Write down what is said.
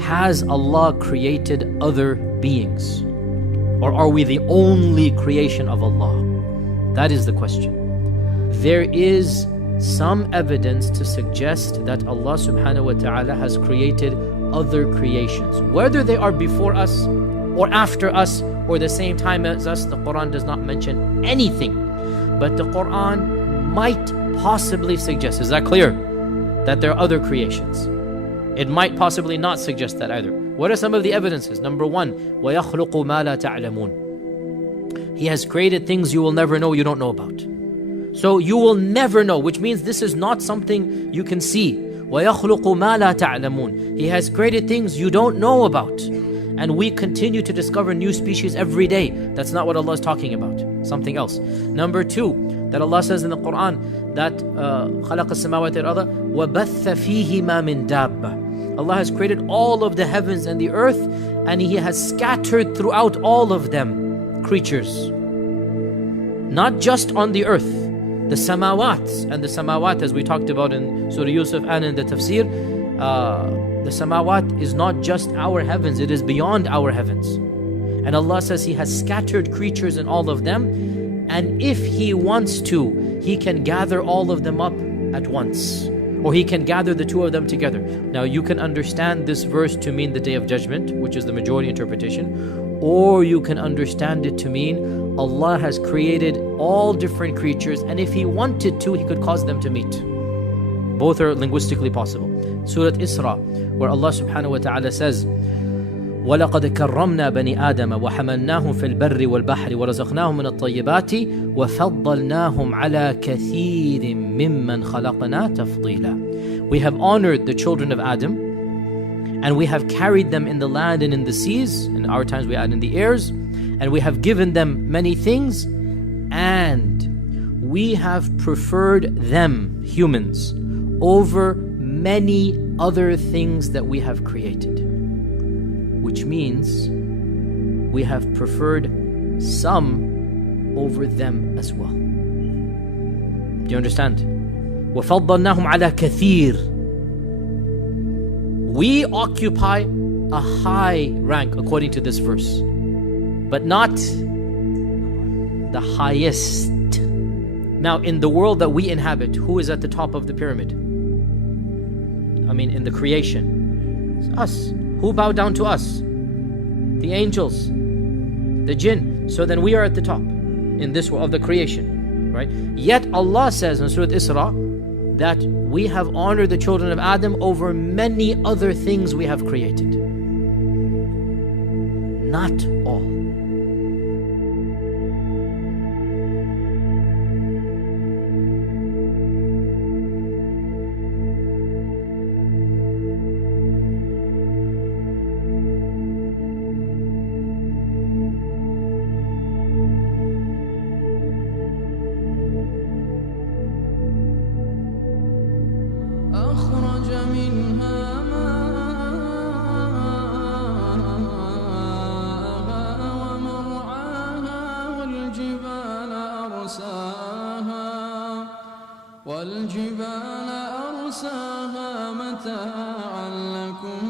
has Allah created other beings? Or are we the only creation of Allah? That is the question. There is some evidence to suggest that Allah subhanahu wa ta'ala has created other creations. Whether they are before us or after us or the same time as us, the Quran does not mention anything. But the Quran might possibly suggest, is that clear? That there are other creations. It might possibly not suggest that either. What are some of the evidences? Number one, وَيَخْلُقُ مَا لَا تَعْلَمُونَ. He has created things you will never know, you don't know about. So you will never know, which means this is not something you can see. وَيَخْلُقُ مَا لَا تَعْلَمُونَ. He has created things you don't know about. And we continue to discover new species every day. That's not what Allah is talking about. Something else. Number two, that Allah says in the Quran that خَلَقَ السَّمَاوَاتِ وَالْأَرْضَ وَبَثَّ فِيهِمَا مِن دَابَّةٍ. Allah has created all of the heavens and the earth, and He has scattered throughout all of them creatures. Not just on the earth. The samawat, and the samawat, as we talked about in Surah Yusuf and in the tafsir, the samawat is not just our heavens, it is beyond our heavens. And Allah says He has scattered creatures in all of them, and if He wants to, He can gather all of them up at once, or He can gather the two of them together. Now you can understand this verse to mean the Day of Judgment, which is the majority interpretation, or you can understand it to mean Allah has created all different creatures, and if He wanted to, He could cause them to meet. Both are linguistically possible. Surah Isra, where Allah subhanahu wa ta'ala says, وَلَقَدْ كَرَّمْنَا بَنِي آدَمَ وَحَمَلْنَاهُمْ فِي الْبَرِّ وَالْبَحْرِ وَرَزَقْنَاهُمْ مِنَ الطَّيِّبَاتِ وَفَضَّلْنَاهُمْ عَلَى كَثِيرٍ مِّمَّنْ خَلَقْنَا تَفْضِيلًا. We have honored the children of Adam, and we have carried them in the land and in the seas, in our times we add in the airs, and we have given them many things, and we have preferred them, humans, over many other things that we have created. Which means we have preferred some over them as well. Do you understand? وَفَضَّلْنَاهُمْ عَلَى كَثِيرٍ. We occupy a high rank according to this verse, but not the highest. Now, in the world that we inhabit, who is at the top of the pyramid? I mean, in the creation, it's us. Who bowed down to us? The angels, the jinn. So then we are at the top in this world of the creation, right? Yet Allah says in Surah Isra that we have honored the children of Adam over many other things we have created. Not all. أخرج منها ماءها ومرعاها والجبال أرساها متاعا لكم